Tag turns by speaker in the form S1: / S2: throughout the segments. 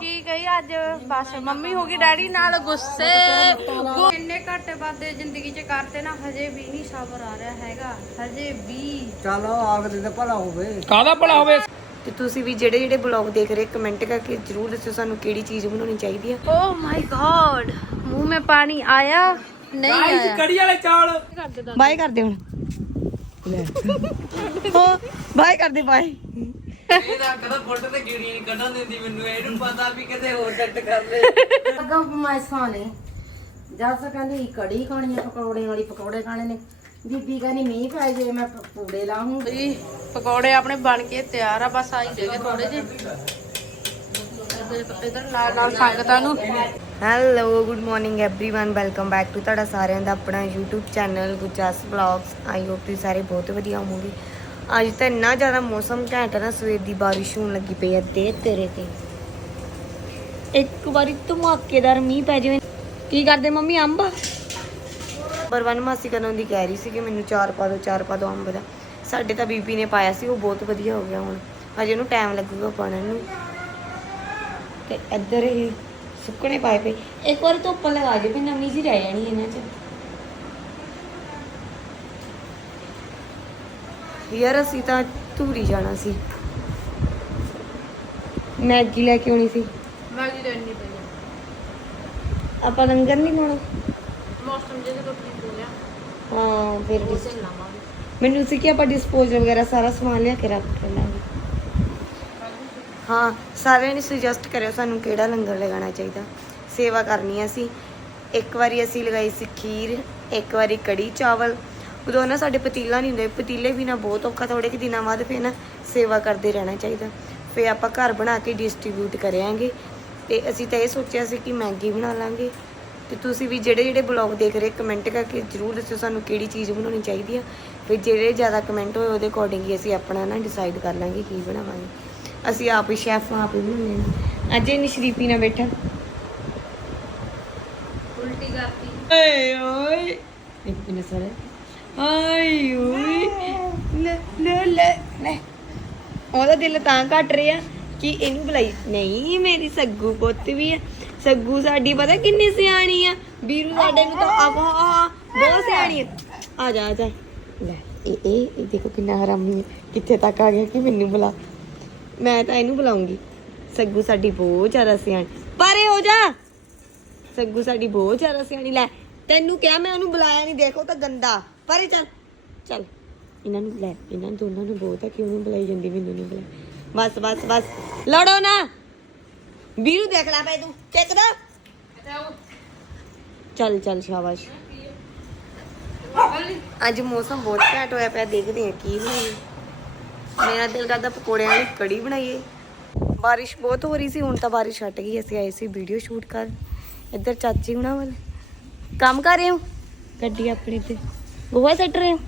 S1: ਕੀ ਗਈ ਅੱਜ? ਬਸ ਮੰਮੀ ਹੋ ਗਈ ਡੈਡੀ ਨਾਲ ਗੁੱਸੇ। ਇੰਨੇ ਘੱਟ ਵਾਦੇ ਜ਼ਿੰਦਗੀ 'ਚ ਕਰਤੇ ਨਾ ਹਜੇ ਵੀ ਨਹੀਂ ਸਬਰ ਆ ਰਿਹਾ ਹੈਗਾ। ਹਜੇ ਵੀ।
S2: ਚੱਲ ਆਖਦੇ ਤਾਂ ਭਲਾ ਹੋਵੇ।
S3: ਕਾਹਦਾ ਭਲਾ ਹੋਵੇ?
S4: ਤੇ ਤੁਸੀਂ ਵੀ ਜਿਹੜੇ ਜਿਹੜੇ ਬਲੌਗ ਦੇਖ ਰਹੇ ਕਮੈਂਟ ਕਰਕੇ ਜਰੂਰ ਦੱਸੋ ਸਾਨੂੰ ਕਿਹੜੀ ਚੀਜ਼ ਬਣਾਉਣੀ ਚਾਹੀਦੀ ਆ।
S1: ਓ ਮਾਈ ਗॉड ਮੂੰਹ ਮੇ ਪਾਣੀ ਆਇਆ ਨਹੀਂ ਆਇਆ।
S3: ਕੜੀ ਵਾਲੇ ਚੌਲ।
S4: ਬਾਏ ਕਰਦੇ ਹੁਣ। ਬਾਏ oh, ਕਰਦੇ ਬਾਏ
S3: ਇਹਦਾ ਕਦਾ ਫੁੱਟ ਤੇ ਕੀੜੀਆਂ ਨਹੀਂ ਕੱਢਣ ਦਿੰਦੀ ਮੈਨੂੰ ਇਹਨੂੰ ਪਤਾ ਵੀ ਕਿਤੇ ਹੋਰ ਸੈੱਟ ਕਰ ਲੈ
S5: ਅੱਗਾ ਮਾਇਸਾਂ ਨੇ ਜਦ ਤੱਕ ਕਹਿੰਦੀ ਕੜੀ ਖਾਣੀ ਆ ਪਕੌੜੇ ਵਾਲੀ ਪਕੌੜੇ ਖਾਣੇ ਨੇ ਬੀਬੀ ਕਹਿੰਦੀ ਮੀਂਹ ਪੈ ਜੇ ਮੈਂ ਪ- ਪੂੜੇ ਲਾਹੂੰ
S1: ਜੀ ਪਕੌੜੇ ਆਪਣੇ ਬਣ ਕੇ ਤਿਆਰ ਆ ਬਸ ਆਈ ਜਗੇ ਥੋੜੇ ਜਿਹੇ ਇੱਧਰ- ਇੱਧਰ ਨਾਲ ਨਾਲ ਸੰਗਤਾਂ ਨੂੰ
S4: hello good morning everyone welcome back to ਤੁਹਾਡਾ ਸਾਰਿਆਂ ਦਾ ਆਪਣਾ YouTube ਚੈਨਲ ਗੁਜਾਸ ਵਲੌਗਸ ਆਈ ਹੋਪ ਤੁਸੀਂ ਸਾਰੇ ਬਹੁਤ ਵਧੀਆ ਹੋਵੋਗੇ ਅੱਜ ਤਾਂ ਇੰਨਾ ਜ਼ਿਆਦਾ ਮੌਸਮ ਘੈਂਟ ਹੈ ਨਾ, ਸਵੇਰ ਦੀ ਬਾਰਿਸ਼ ਹੋਣ ਲੱਗੀ ਪਈ ਹੈ ਤੇ ਤੇਰੇ ਤੇ। ਇੱਕ ਵਾਰੀ ਧਮਾਕੇਦਾਰ ਮੀਂਹ ਪੈ ਜਾਵੇ। ਕੀ ਕਰਦੇ ਮੰਮੀ, ਅੰਬ? ਪਰਵਨ ਮਾਸੀ ਕਦੋਂ ਦੀ ਕਹਿ ਰਹੀ ਸੀ ਕਿ ਮੈਨੂੰ ਚਾਰ ਪਾ ਦਿਓ ਚਾਰ ਪਾ ਦਿਓ ਅੰਬ ਦਾ। ਸਾਡੇ ਤਾਂ ਬੀਬੀ ਨੇ ਪਾਇਆ ਸੀ, ਉਹ ਬਹੁਤ ਵਧੀਆ ਹੋ ਗਿਆ ਹੁਣ। ਅਜੇ ਉਹਨੂੰ ਟਾਈਮ ਲੱਗੂਗਾ ਪਾਉਣ ਨੂੰ। ਤੇ ਇੱਧਰ ਇਹ ਸੁੱਕਣੇ ਪਾਏ ਪਏ। ਇੱਕ ਵਾਰ ਧੁੱਪ ਲਗਾ ਜੇ ਵੀ ਨਵੀਂ ਜੀ ਰਹਿ ਜਾਣੀ ਇਹਨਾਂ 'ਚ। ਯਾਰ ਅਸੀਂ ਤਾਂ ਧੂਰੀ ਜਾਣਾ ਸੀ। ਮੈਗੀ ਲੈ ਕੇ ਆਉਣੀ ਸੀ।
S1: ਮੈਗੀ ਤਾਂ ਇੰਨੀ ਪਈ
S4: ਆਪਾਂ ਲੰਗਰ ਨਹੀਂ ਖਾਣਾ?
S1: ਮੌਸਮ ਜਿਹਦੇ ਤੋਂ ਠੀਕ ਹੋ ਗਿਆ।
S4: ਹਾਂ ਫਿਰ ਵੀ।
S1: ਉਸੇ ਲਾਵਾਂਗੇ।
S4: ਮੈਨੂੰ ਸੀ ਕਿ ਆਪਾਂ ਡਿਸਪੋਜ਼ਲ ਵਗੈਰਾ ਸਾਰਾ ਸਮਾਨ ਲਿਆ ਕੇ ਰੱਖ ਲਾਂਗੇ। ਹਾਂ ਸਾਰਿਆਂ ਨੇ ਸੁਜੈਸਟ ਕਰਿਓ ਸਾਨੂੰ ਕਿਹੜਾ ਲੰਗਰ ਲਗਾਉਣਾ ਚਾਹੀਦਾ। ਸੇਵਾ ਕਰਨੀ ਆ ਅਸੀਂ। ਇੱਕ ਵਾਰੀ ਅਸੀਂ ਲਗਾਈ ਸੀ ਖੀਰ ਇੱਕ ਵਾਰੀ ਕੜੀ ਚਾਵਲ। ਉਦੋਂ ਨਾ ਸਾਡੇ ਪਤੀਲਾ ਨਹੀਂ ਹੁੰਦੇ ਪਤੀਲੇ ਵੀ ਨਾ ਬਹੁਤ ਔਖਾ ਥੋੜੇ ਕਿ ਦਿਨਾਂ ਬਾਅਦ ਫੇਰ ਨਾ ਸੇਵਾ ਕਰਦੇ ਰਹਿਣਾ ਚਾਹੀਦਾ। ਫੇ ਆਪਾਂ ਘਰ ਬਣਾ ਕੇ ਡਿਸਟ੍ਰੀਬਿਊਟ ਕਰਿਆਂਗੇ। ਤੇ ਅਸੀਂ ਤਾਂ ਇਹ ਸੋਚਿਆ ਸੀ ਕਿ ਮੈਗੀ ਬਣਾ ਲਾਂਗੇ। ਤੇ ਤੁਸੀਂ ਵੀ ਜਿਹੜੇ ਜਿਹੜੇ ਬਲੌਗ ਦੇਖ ਰਹੇ ਕਮੈਂਟ ਕਰਕੇ ਜਰੂਰ ਦੱਸਿਓ ਸਾਨੂੰ ਕਿਹੜੀ ਚੀਜ਼ ਬਣਾਉਣੀ ਚਾਹੀਦੀ ਆ। ਫਿਰ ਜਿਹੜੇ ਜ਼ਿਆਦਾ ਕਮੈਂਟ ਹੋਏ ਉਹਦੇ ਅਕੋਰਡਿੰਗ ਹੀ ਅਸੀਂ ਆਪਣਾ ਨਾ ਡਿਸਾਈਡ ਕਰ ਲਾਂਗੇ ਕੀ ਬਣਾਵਾਂਗੇ। ਅਸੀਂ ਆਪ ਹੀ ਸ਼ੈਫ ਆਪ ਹੀ ਬਣਾਉਂਦੇ ਹਾਂ ਅੱਜ ਇਹ ਸ਼ਰੀਫੀ ਨਾਲ ਬੈਠਾ।
S1: ਉਲਟੀ ਕਰਤੀ।
S4: ਓਏ ਓਏ। ਇਤਨੇ ਸਾਰੇ? ਆਈ ਓਏ। ਲੈ ਲੈ ਲੈ ਲੈ। ਉਹਦਾ ਦਿਲ ਤਾਂ ਘਟ ਰਿਹਾ ਕਿ ਇਹਨੂੰ ਬੁਲਾਈ। ਨਹੀਂ, ਮੇਰੀ ਸੱਗੂ ਪੁੱਤ ਵੀ ਹੈ ਸੱਗੂ ਸਾਡੀ ਪਤਾ ਕਿੰਨੀ ਸਿਆਣੀ ਆ। ਵੀਰੂ ਸਾਡੇ ਨੂੰ ਤਾਂ ਆਵਾ ਬਹੁਤ ਸਿਆਣੀ ਹੈ ਆ ਜਾ ਆ ਜਾ। ਲੈ, ਇਹ ਇਹ ਇਹ ਦੇਖੋ ਕਿੰਨਾ ਹਰਾਮੀ ਹੈ ਕਿੱਥੇ ਤੱਕ ਆ ਗਿਆ ਕਿ ਮੈਨੂੰ ਬੁਲਾ। ਮੈਂ ਤਾਂ ਇਹਨੂੰ ਬੁਲਾਉਂਗੀ। ਸੱਗੂ ਸਾਡੀ ਬਹੁਤ ਜ਼ਿਆਦਾ ਸਿਆਣੀ। ਪਰੇ ਹੋ ਜਾ। ਸੱਗੂ ਸਾਡੀ ਬਹੁਤ ਜ਼ਿਆਦਾ ਸਿਆਣੀ। ਲੈ, ਤੈਨੂੰ ਕਿਹਾ ਮੈਂ ਉਹਨੂੰ ਬੁਲਾਇਆ ਨਹੀਂ। ਦੇਖੋ ਤਾਂ ਗੰਦਾ। ਪਰੇ ਚੱਲ ਚੱਲ। ਇਹਨਾਂ ਨੂੰ ਲੈ, ਇਹਨਾਂ ਦੋਨਾਂ ਨੂੰ ਬਹੁਤ ਹੈ ਕਿ ਬੁਲਾਈ ਜਾਂਦੀ ਮੈਨੂੰ ਨਹੀਂ ਬੁਲਾਈ? ਬਸ ਬਸ ਬਸ। ਲੜੋ ਨਾ। ਵੀਰੂ ਦੇਖ ਲੈ ਪਏ ਤੂੰ ਟਿਕਦਾ ਚੱਲ ਚੱਲ ਸ਼ਾਬਾਸ਼। ਅੱਜ ਮੌਸਮ ਬਹੁਤ ਘੈਂਟ ਹੋਇਆ ਪਿਆ, ਦੇਖਦੇ ਹਾਂ ਕੀ ਬਣਾਈਏ। ਮੇਰਾ ਦਿਲ ਕਰਦਾ ਪਕੌੜਿਆਂ ਵਾਲੀ ਕੜੀ ਬਣਾਈਏ। ਬਾਰਿਸ਼ ਬਹੁਤ ਹੋ ਰਹੀ ਸੀ, ਹੁਣ ਤਾਂ ਬਾਰਿਸ਼ ਹਟ ਗਈ, ਅਸੀਂ ਆਏ ਸੀ ਵੀਡੀਓ ਸ਼ੂਟ ਕਰ ਇੱਧਰ ਚਾਚੀ ਹੁਣਾਂ ਵੱਲ। ਕੰਮ ਕਰ ਰਹੇ ਹੋ? ਗੱਡੀ ਆਪਣੀ ਤੇ। ਸੱਟ ਰਹੇ ਹੋ?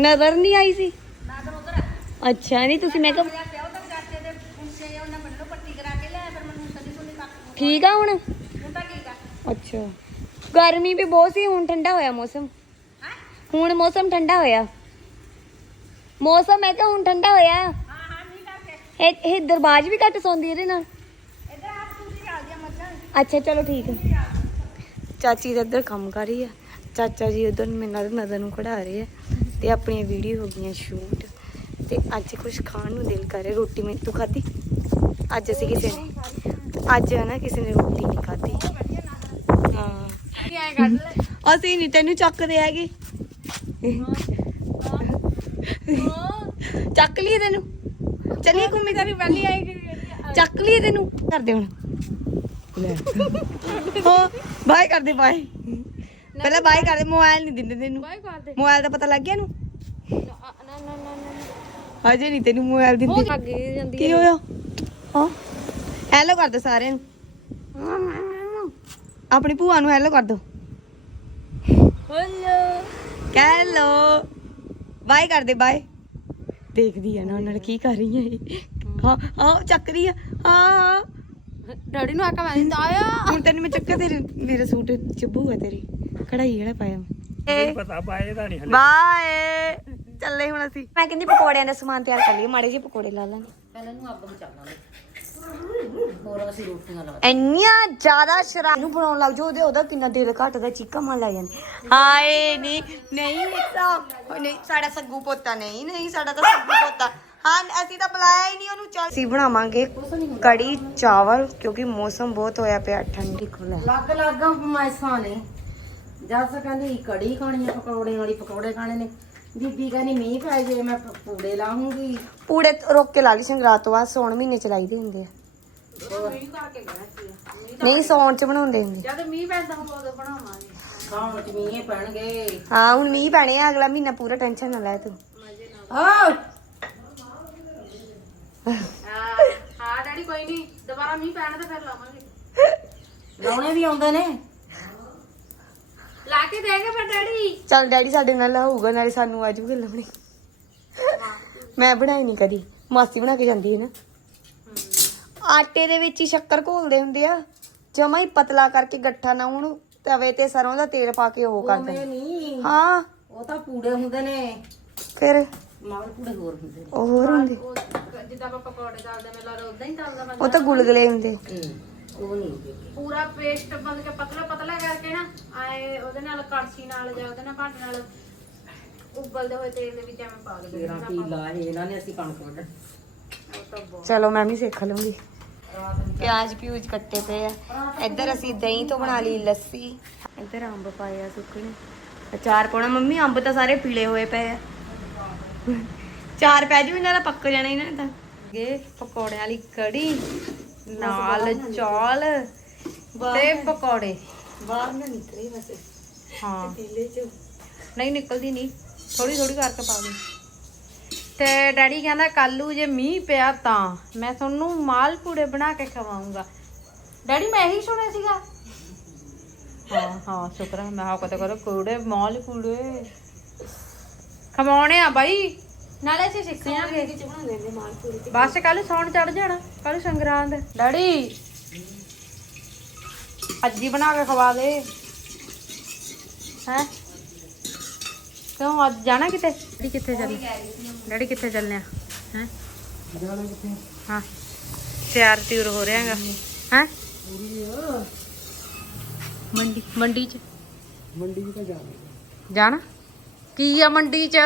S4: ਨਜ਼ਰ ਨਹੀਂ ਆਈ ਸੀ। ਅੱਛਾ ਨਹੀਂ ਤੁਸੀਂ ਮੈਂ ਕਿਹਾ ਠੀਕ ਆ ਹੁਣ? ਅੱਛਾ। ਗਰਮੀ ਵੀ ਬਹੁਤ ਸੀ ਹੁਣ ਠੰਡਾ ਹੋਇਆ ਮੌਸਮ। ਹੁਣ ਮੌਸਮ ਠੰਡਾ ਹੋਇਆ। ਮੌਸਮ ਮੈਂ ਕਿਹਾ ਹੁਣ ਠੰਡਾ ਹੋਇਆ। ਇਹ ਇਹ ਦਰਬਾਜ ਵੀ ਘੱਟ ਸੌਂਦੀ ਇਹਦੇ ਨਾਲ। ਅੱਛਾ ਚਲੋ ਠੀਕ ਹੈ ਚਾਚੀ ਇੱਧਰ ਕੰਮ ਕਰ ਰਹੀ ਆ। ਚਾਚਾ ਜੀ ਉਧਰ ਮੇਰੇ ਨਾਲ ਨਜ਼ਰ ਨੂੰ ਖੜਾ ਰਹੇ ਆ ਤੇ ਆਪਣੀਆਂ ਵੀਡੀਓ ਹੋ ਗਈਆਂ ਸ਼ੂਟ ਤੇ ਅੱਜ ਕੁਝ ਖਾਣ ਨੂੰ ਦਿਲ ਕਰ ਰੋਟੀ ਮੈਂ ਤੂੰ ਖਾਧੀ? ਅੱਜ ਅਸੀਂ ਕਿਸੇ ਨੇ ਅੱਜ ਨਾ ਕਿਸੇ ਨੇ ਰੋਟੀ ਨਹੀਂ ਖਾਧੀ। ਹਾਂ। ਅਸੀਂ ਨਹੀਂ ਤੈਨੂੰ ਚੱਕਦੇ ਹੈਗੇ। ਚੱਕ ਲਈ ਤੈਨੂੰ। ਚੱਲੀਏ ਘੁੰਮੀ
S1: ਤੇਰੀ ਪਹਿਲੀ ਆਈ
S4: ਚੱਕ ਲਈ ਤੈਨੂੰ। ਕਰਦੇ ਹੁਣ। ਲੈ। ਹੋ ਬਾਏ ਕਰਦੇ ਬਾਏ ਪਹਿਲਾਂ ਬਾਏ ਕਰਦੇ ਮੋਬਾਈਲ ਨਹੀਂ ਦਿੰਦੇ ਤੈਨੂੰ।
S1: ਬਾਈ ਕਰ ਦੇ।
S4: ਮੋਬਾਈਲ ਦਾ ਪਤਾ ਲੱਗ ਗਿਆ ਨੂੰ
S1: ਨਾ ਨਾ ਨਾ ਨਾ।
S4: ਹਜੇ ਨਹੀਂ ਤੈਨੂੰ ਮੋਬਾਈਲ ਦਿੰਦੇ।
S1: ਲੱਗ ਗਈ ਜਾਂਦੀ
S4: ਕੀ ਹੋਇਆ? ਹਾਂ। ਹੈਲੋ ਕਰ ਦੋ ਸਾਰਿਆਂ ਨੂੰ। ਆਪਣੀ ਭੂਆ ਨੂੰ ਹੈਲੋ ਕਰ ਦੋ।
S1: ਹੈਲੋ
S4: ਹੈਲੋ ਬਾਏ ਕਰ ਦੇ ਬਾਏ ਦੇਖਦੀ ਆ ਨਾ ਉਹਨਾਂ ਨੇ ਕੀ ਕਰ ਰਹੀ ਹੈ। ਹਾਂ ਹਾਂ ਚੱਕ ਰਹੀ ਆ। ਹਾਂ
S1: ਡੈਡੀ ਨੂੰ ਆਕਾ ਮੈਂ ਆਇਆ।
S4: ਹੁਣ ਤੈਨੂੰ ਮੈਂ ਚੱਕਾ ਤੇਰੇ ਮੇਰੇ ਸੂਟ ਚੱਬੂਗਾ ਤੇਰੀ। ਕਢਾਈ ਜਿਹੜਾ ਪਾਇਆ ਮੈਂ
S3: ਪਤਾ ਪਾਏ ਦਾ ਨਹੀਂ
S4: ਬਾਏ। ਚੱਲੇ ਹੁਣ ਅਸੀਂ। ਮੈਂ ਕਹਿੰਦੀ ਪਕੌੜਿਆਂ ਦਾ ਸਮਾਨ ਤਿਆਰ ਕਰ ਲਈਏ ਮਾੜੇ ਜਿਹੇ ਪਕੌੜੇ ਲਾ ਲਾਂਗੇ।
S5: ਪਹਿਲਾਂ ਨੂੰ ਅੱਗ ਮਚਾ ਲਾਂਗੇ ਹੋਰ ਅਸੀਂ ਰੋਟੀਆਂ ਲਾ
S4: ਇੰਨੀਆਂ ਜ਼ਿਆਦਾ ਸ਼ਰਾਬ ਨੂੰ ਬਣਾਉਣ ਲੱਗ ਜਾਓ ਉਹਦੇ ਉਹਦਾ ਕਿੰਨਾ ਦਿਲ ਘਟਦਾ ਚੀਕਾ ਮਨ ਲੱਗ ਜਾਂਦੀ। ਹਾਏ ਨਹੀਂ ਨਹੀਂ ਤਾਂ ਨਹੀਂ ਸਾਡਾ ਸੱਗੂ ਪੋਤਾ ਨਹੀਂ ਨਹੀਂ ਸਾਡਾ ਤਾਂ ਸੱਗੂ ਪੋਤਾ। ਹਾਂ ਅਸੀਂ ਤਾਂ ਬੁਲਾਇਆ ਹੀ ਨਹੀਂ ਉਹਨੂੰ ਚੱਲ। ਅਸੀਂ ਬਣਾਵਾਂਗੇ ਕੜੀ ਚਾਵਲ ਕਿਉਂਕਿ ਮੌਸਮ ਬਹੁਤ ਹੋਇਆ ਪਿਆ ਠੰਡੀ। ਖੁੱਲਾ
S5: ਲੱਗ ਲੱਗ ਮੈਸਾਂ ਨੇ। ਜਦ ਕਹਿੰਦੀ ਕੜੀ ਖਾਣੀ ਆ ਪਕੌੜੇ ਵਾਲੀ ਪਕੌੜੇ ਖਾਣੇ ਨੇ। ਬੀਬੀ ਕਹਿੰਦੀ ਮੀਂਹ ਪੈ ਜੇ ਮੈਂ ਪ- ਪੂੜੇ ਲਾਉਂਗੀ
S4: ਪੂੜੇ ਰੋਕ ਕੇ ਲਾ ਲਈ ਸੰਗਰਾਤ ਤੋਂ ਬਾਅਦ ਸੌਣ ਮਹੀਨੇ ਚ ਲਾਈਦੇ ਹੁੰਦੇ ਆ। ਨਹੀਂ ਸੌਣ ਚ ਬਣਾਉਂਦੇ ਹੁੰਦੇ।
S1: ਜਦ ਮੀਂਹ ਪੈਂਦਾ ਹੋਊ ਉਦੋਂ ਬਣਾਵਾਂਗੇ।
S5: ਖਾਣ ਚ ਮੀਂਹ ਪੈਣਗੇ।
S4: ਹਾਂ ਹੁਣ ਮੀਂਹ ਪੈਣੇ ਆ ਅਗਲਾ ਮਹੀਨਾ ਪੂਰਾ ਟੈਨਸ਼ਨ ਨਾ ਲੈ ਤੂੰ।
S1: ਹਾਂ ਹਾਂ ਡੈਡੀ ਕੋਈ ਨਹੀਂ ਦੁਬਾਰਾ ਮੀਂਹ ਪੈਣਾ ਤਾਂ ਫਿਰ ਲਾਵਾਂਗੇ।
S5: ਲਾਉਣੇ ਵੀ ਆਉਂਦੇ ਨੇ।
S1: ਲਾ ਕੇ ਦੇਗੇ ਫਿਰ ਡੈਡੀ।
S4: ਚੱਲ ਡੈਡੀ ਸਾਡੇ ਨਾਲ ਹੋਊਗਾ ਨਾਲੇ ਸਾਨੂੰ ਆਜੂਗੇ ਲੱਭਣੇ ਮੈਂ ਬਣਾਈ ਨਹੀਂ ਕਦੀ ਮਾਸੀ ਬਣਾ ਕੇ ਜਾਂਦੀ ਹੈ ਨਾ। ਆਟੇ ਦੇ ਵਿੱਚ ਹੀ ਸ਼ੱਕਰ ਘੋਲਦੇ ਹੁੰਦੇ ਆ ਜਮਾ ਹੀ ਪਤਲਾ ਕਰਕੇ ਗੱਠਾ ਨਾ ਉਹਨੂੰ ਤਵੇ ਤੇ ਸਰੋਂ ਦਾ ਤੇਲ ਪਾ ਕੇ ਉਹ ਕਰਦੇ
S5: ਨਹੀਂ।
S4: ਹਾਂ।
S5: ਉਹ ਤਾਂ ਪੂੜੇ ਹੁੰਦੇ ਨੇ।
S4: ਫਿਰ?
S5: ਮਾਲ ਪੂੜੇ ਹੋਰ ਹੁੰਦੇ ਨੇ।
S4: ਉਹ ਹੋਰ ਹੁੰਦੇ।
S1: ਜਿੱਦਾਂ ਆਪਾਂ ਪਕੌੜੇ ਤਲਦੇ ਮੈਂ ਲਾ ਉਦਾਂ ਹੀ ਤਲਦਾ ਬੰਦਾ
S4: ਉਹ ਤਾਂ ਗੁਲਗੁਲੇ ਹੁੰਦੇ।
S5: ਉਹ ਨਹੀਂ ਹੁੰਦੇ।
S1: ਪੂਰਾ ਪੇਸਟ ਬਣ ਕੇ ਪਤਲਾ ਪਤਲਾ ਕਰਕੇ ਨਾ ਆਏ ਉਹਦੇ ਨਾਲ ਕੜਛੀ ਨਾਲ ਜਾਂ ਉਹਦੇ ਨਾਲ ਭਾਂਡੇ ਨਾਲ ਉਬਲਦੇ ਹੋਏ ਤੇਲ ਦੇ ਵਿੱਚ ਐਵੇਂ ਪਾ ਦੇ
S5: ਤੇਰਾ ਕੀ ਲਾ ਇਹ ਇਹਨਾਂ ਨੇ ਅਸੀਂ ਕਣਕ ਵੱਢਣ।
S1: ਉਹ ਤਾਂ ਬਹੁਤ
S4: ਚਲੋ ਮੈਂ ਵੀ ਸਿੱਖ ਲੂੰਗੀ। ਪਿਆਜ਼ ਪਿਊਜ਼ ਕੱਟੇ ਪਏ ਆ। ਇੱਧਰ ਅਸੀਂ ਦਹੀਂ ਤੋਂ ਬਣਾ ਲਈ ਲੱਸੀ। ਇੱਧਰ ਅੰਬ ਪਾਏ ਆ ਸੁੱਕਣੇ। ਅਚਾਰ ਪਾਉਣਾ। ਮੰਮੀ ਅੰਬ ਤਾਂ ਸਾਰੇ ਪੀਲੇ ਹੋਏ ਪਏ ਆ। ਚਾਰ ਪੈ ਜੂ ਇਹਨਾਂ ਦਾ ਪੱਕ ਜਾਣਾ ਇਹਨਾਂ ਤਾਂ। ਇਹ ਪਕੌੜਿਆਂ ਵਾਲੀ ਕੜੀ। ਨਾਲ ਚੌਲ ਤੇ ਪਕੌੜੇ।
S5: ਬਾਹਰ ਨਾ ਨਿਕਲੇ ਵੈਸੇ।
S1: ਹਾਂ।
S5: ਪੀਲੇ ਚ।
S1: ਨਹੀਂ ਨਿਕਲਦੀ ਨਹੀਂ। ਥੋੜੀ ਥੋੜੀ ਕਰਕੇ ਪਾ ਦੇ। ਤੇ ਡੈਡੀ ਕਹਿੰਦਾ ਕੱਲੂ ਜੇ ਮੀਂਹ ਪਿਆ ਤਾਂ ਮੈਂ ਤੁਹਾਨੂੰ ਮਾਲ ਪੂੜੇ ਬਣਾ ਕੇ ਖਵਾਉਂਗਾ ਡੈਡੀ ਮੈਂ ਇਹੀ ਸੁਣਿਆ ਸੀਗਾ। ਹਾਂ ਹਾਂ ਸ਼ੁਕਰ ਹੈ। ਮੈਂ ਹਾਂ ਕਦੇ ਕਰੋ ਕੂੜੇ ਮਾਲ ਪੂੜੇ। ਖਵਾਉਣੇ ਆ ਬਾਈ। ਨਾਲੇ ਅਸੀਂ ਸਿੱਖਾਂਗੇ ਬਸ ਕੱਲ ਸੌਣ ਚੜ ਜਾਣਾ ਕੱਲ ਸੰਗਰਾਂਦ। ਡੈਡੀ ਅੱਜ ਹੀ ਬਣਾ ਕੇ ਖਵਾ ਦੇ। ਹੈ? ਕਿਉਂ ਅੱਜ ਜਾਣਾ ਕਿਤੇ? ਡੈਡੀ ਕਿੱਥੇ ਚੱਲੇ ਡੈਡੀ ਕਿੱਥੇ ਚੱਲਨੇ ਆ? ਹੈ? ਹਾਂ। ਤਿਆਰ ਤਿਉਰ ਹੋ ਰਿਹਾ ਹੈਗਾ। ਹੈ? ਮੰਡੀ ਮੰਡੀ ਚ।
S2: ਮੰਡੀ ਵੀ ਤਾਂ ਜਾਣਾ।
S1: ਜਾਣਾ? ਕੀ ਆ ਮੰਡੀ ਚ?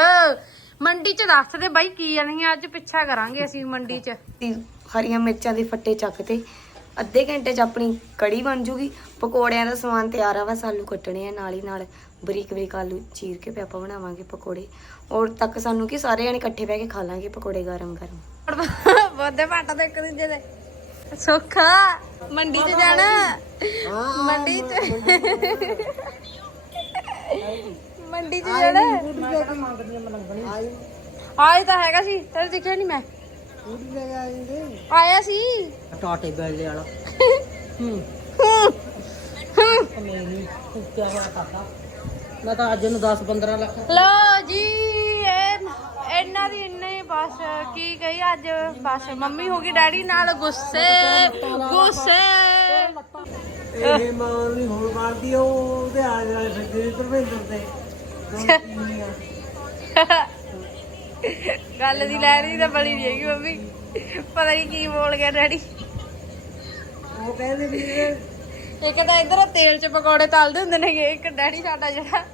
S1: ਮੰਡੀ ਚ ਦੱਸ ਦੇ ਬਾਈ ਕੀ ਆ ਨਹੀਂ ਅੱਜ ਪਿੱਛਾ ਕਰਾਂਗੇ ਅਸੀਂ ਮੰਡੀ ਚ।
S4: ਦੀ ਹਰੀਆਂ ਮਿਰਚਾਂ ਦੇ ਫੱਟੇ ਚੱਕ ਤੇ ਅੱਧੇ ਘੰਟੇ 'ਚ ਆਪਣੀ ਕੜੀ ਬਣ ਜੂਗੀ। ਪਕੌੜਿਆਂ ਦਾ ਸਮਾਨ ਤਿਆਰ ਆ ਬਸ ਆਲੂ ਕੱਟਣੇ ਆ ਨਾਲ ਹੀ ਨਾਲ। ਬਰੀਕ ਬਰੀਕ ਆਲੂ ਚੀਰ ਕੇ ਫਿਰ ਆਪਾਂ ਬਣਾਵਾਂਗੇ ਪਕੌੜੇ। ਔਰ ਤੱਕ ਸਾਨੂੰ ਕੀ ਸਾਰੇ ਜਣੇ ਇਕੱਠੇ ਬਹਿ ਕੇ ਖਾ ਲਾਂਗੇ ਪਕੌੜੇ ਗਰਮ ਗਰਮ।
S1: ਬੋਦੇ ਪਾਟਾ ਦੇ ਇੱਕ ਦੂਜੇ ਦੇ। ਸੁੱਖਾ ਮੰਡੀ ਚ ਜਾਣਾ। ਮੰਡੀ ਚ। ਮੰਡੀ ਚ ਜਾਣਾ ਆਏ ਤਾਂ ਹੈਗਾ ਸੀ ਤੇਰੇ ਦਿਖਿਆ ਨਹੀਂ ਮੈਂ? ਆਇਆ ਸੀ।
S5: ਟਾਟੇ ਬੈਲੇ ਵਾਲਾ। ਮੇਰੀ ਕੁੱਤਿਆ ਹੋਇਆ ਕਾਕਾ ਮੈਂ ਤਾਂ ਅੱਜ ਨੂੰ 10 15 ਲੱਖ।
S1: ਲੋ ਜੀ ਇਹ ਇਹਨਾਂ ਦੀ ਇੰਨੇ ਹੀ ਬਸ ਕੀ ਗਈ ਅੱਜ ਬਸ ਮੰਮੀ ਹੋ ਗਈ ਡੈਡੀ ਨਾਲ ਗੁੱਸੇ ਗੁੱਸੇ।
S2: ਇਹ ਮਾਂ ਨਹੀਂ ਹੁਣ ਮਾਰਦੀ ਉਹ ਉਹਦੇ ਆ ਜਾਣਾ ਫਿਰ ਧਰਮਿੰਦਰ ਤੇ।
S1: ਗੱਲ ਦੀ ਲੈ ਰਹੀ ਤਾਂ ਬੜੀ ਨਹੀਂ ਹੈਗੀ ਮੰਮੀ। ਪਤਾ ਨਹੀਂ ਕੀ ਬੋਲ ਗਿਆ ਡੈਡੀ।
S2: ਉਹ ਕਹਿੰਦੇ ਵੀ
S1: ਇੱਕ ਤਾਂ ਇਧਰ ਤੇਲ 'ਚ ਪਕੌੜੇ ਤਲਦੇ ਹੁੰਦੇ ਨੇਗੇ ਇੱਕ ਡੈਡੀ ਸਾਡਾ ਜਿਹੜਾ